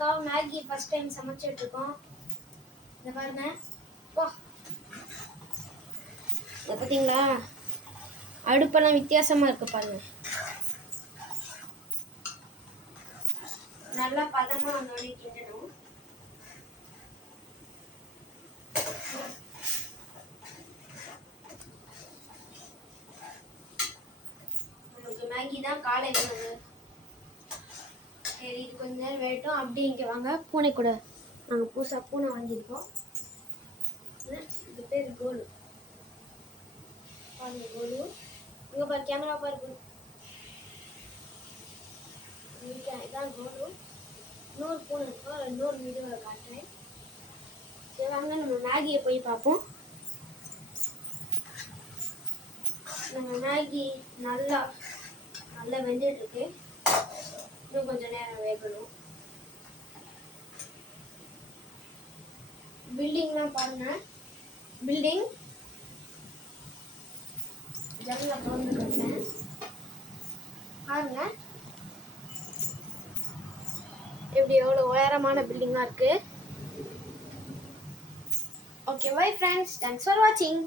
இன்னைக்காக Maggi first time சமைச்சிட்டு இருக்கோம். இத பாருங்க. வா. இத பாத்தீங்களா? அடுப்பெல்லாம் வித்தியாசமா இருக்கு பாருங்க. நல்லா பதமா வந்தோடனே கிண்டணும். மேகி தான் காலையில வந்து சரி இது கொஞ்ச நேரம் வேட்டும். அப்படி இங்கே வாங்க பூனை கூட நாங்கள் புதுசாக பூனை வாங்கியிருக்கோம். இது பேர் கோலு. பாருங்க கோலு. இங்கே பாரு கேமரா பாருங்க. இதான் கோலு. இன்னொரு பூனை இருக்கும். இன்னொரு வீடியோவில் காட்டுறேன். சரி வாங்க நம்ம மேகியை போய் பார்ப்போம். நம்ம மேகி நல்லா வெந்துட்டு இருக்கு. இன்னும் கொஞ்ச நேரம் வேகணும். பில்டிங்லாம் பாருங்க. பில்டிங் ஜன்னலை திறந்து கட்டேன் பாருங்க. எப்படி எவ்வளோ உயரமான பில்டிங்காக இருக்கு. Okay bye friends, thanks for வாட்சிங்.